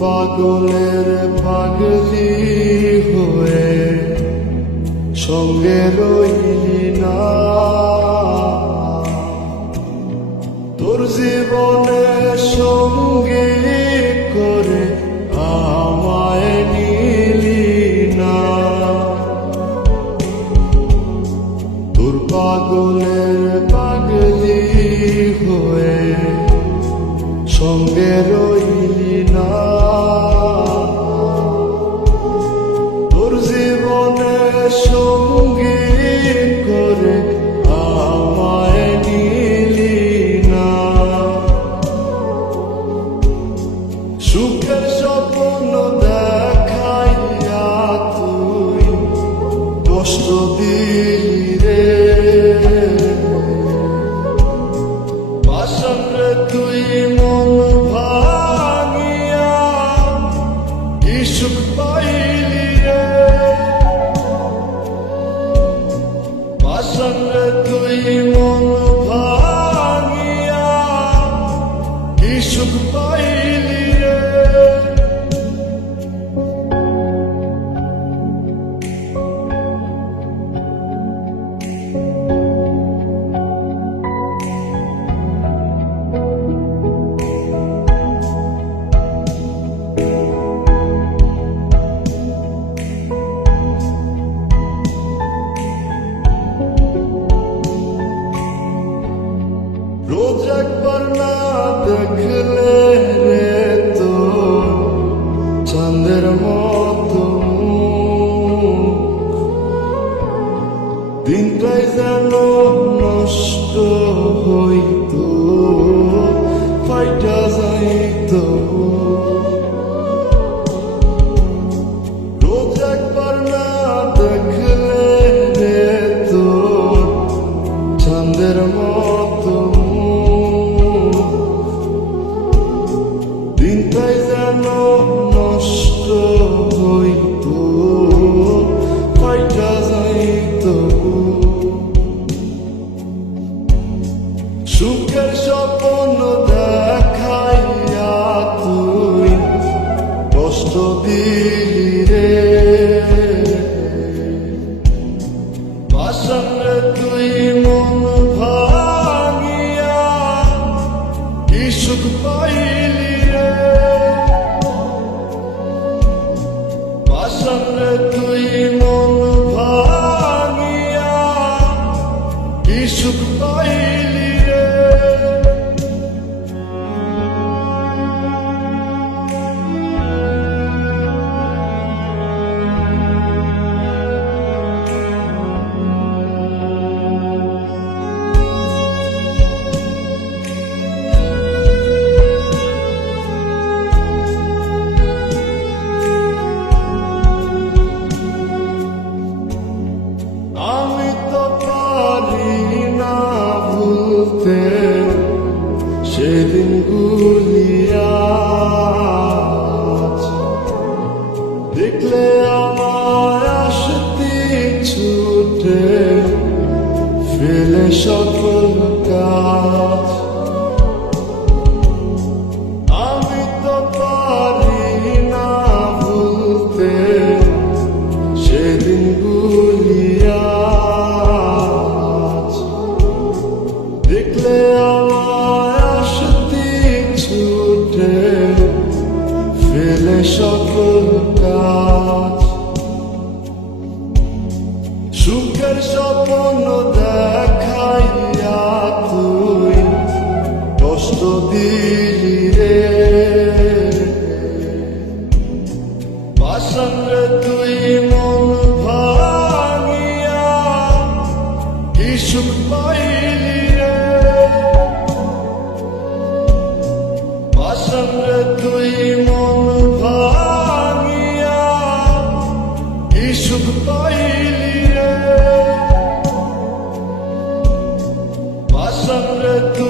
পাগলের পাগলি হয়ে সঙ্গে রইলি না, তোর জীবনে সঙ্গী করে আমায় নিলি না। তোর পাগলের পাগলি হয়ে সঙ্গে রইলি না, তোর জীবনে সঙ্গী করে আমায় নিলি না। সুখের স্বপ্ন দেখাইয়া তুই কষ্ট দিলি রে, বাসন রে তুই মন ভাঙিয়া কি সুখ পাইলি রে, বাসন রে তুই মন ভাঙিয়া কি সুখ পাইলি রে। রোজ একবার না দেখলে রে তোর চাঁদের মতো দিনটাই যেন নষ্ট হইতো, ফাইটা যাইতো। রোজ একবার না দেখলে রে তোর চাঁদের মতো দিনটাই যেন নষ্ট হইতো, ফাইটা যাইতো। সুখের স্বপ্ন দেখাইয়া তুই কষ্ট দিলি রে, বাসন রে তুই মন ভাঙিয়া কি সুখ পাইলি রে, বাসন রে তুই মন ভাঙিয়া কি সুখ পাইলি রে। আমি তো পারি না ভুলতে সেদিনগুলি আজ, দেখলে আমার আসতি ছুটে ফেলে সকল কাজ। আমি তো পারি না ভুলতে সেদিনগুলি আজ, দেখলে আমার আসতি ছুটে ফেলে সকল কাজ। সুখের স্বপ্ন দেখাইয়া তুই কষ্ট দিলি রে, বাসন রে তুই মন ভাঙিয়া কি সুখ পাইলি রে, বাসন রে তুই মন ভাঙিয়া কি সুখ পাইলি রে, বাসন রে তুই